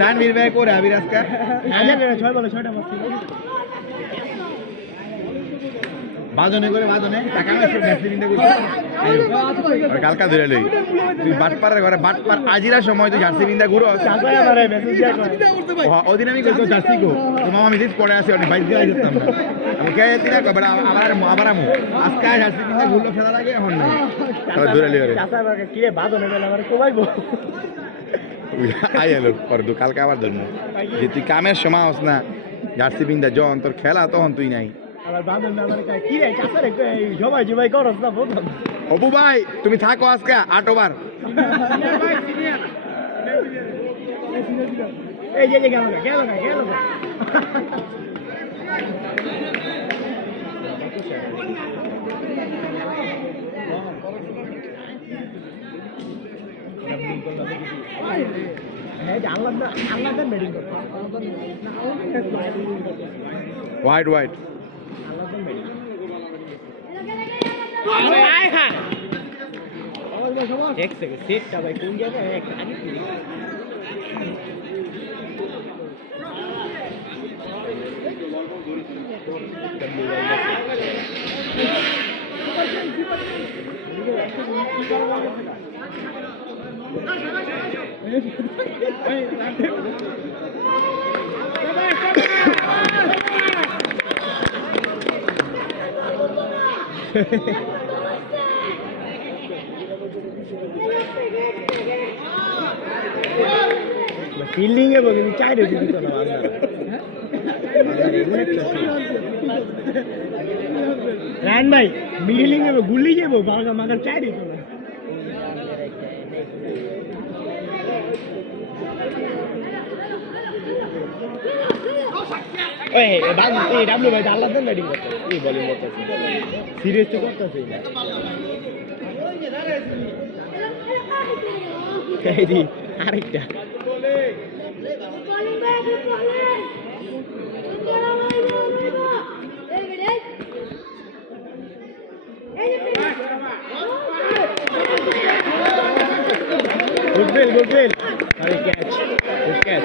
তানভীর ভাই করে আবির আজকে 6 বলে 6টা মারছি বাদনে করে বাদনে টাকা মেসে মেসিনিতে করতে আর কালকা ধরে লই তুই বাটপাড়ার ঘরে বাটপার আজিরা সময় তুই জার্সি বিন্দা ঘুরো চাচা আমারে মেসেজ দিয়া কয় ওদিন আমি কইতো জার্সি গো তো মামা মিজিস পড়ে আছে অনেক বাইক দিয়ে যেতাম না আমি কে যেতে না কবে আবার আমু আজকে জার্সি বিন্দা ঘুরলো খেলা লাগে এখন না তাহলে ধরে লই চাচা আমাকে কি রে বাদনে বেলা আমারে কোবাইবো আই এলো পর দু কালকে আবার ধরবো যে তুই কামের সময় হস না জার্সি বিন্দা জন তোর খেলা তখন তুই নাই আমার বাদন আমারে কয় কি রে চাচা রে সবাই জবাই করস না বলতাম অপু ভাই তুমি থাকো আজকে 8 ওভার এই যে গেল না আল্লাহ মেডিং করতে হোয়াইট হোয়াইট एक सेकंड सेट का भाई कौन गया है आगे फील्डिंग है बोली क्या रे दी तो ना रैन भाई मिडलिंग है वो गुल्ली है वो बागा मगर क्या रे तो ना ओए बाग ये डब्ल्यू भाई डाल दे बैटिंग करते ये बॉलिंग करते सीरियस तो करते थे कह दी আরেকটা গুড ফিল আরে ক্যাচ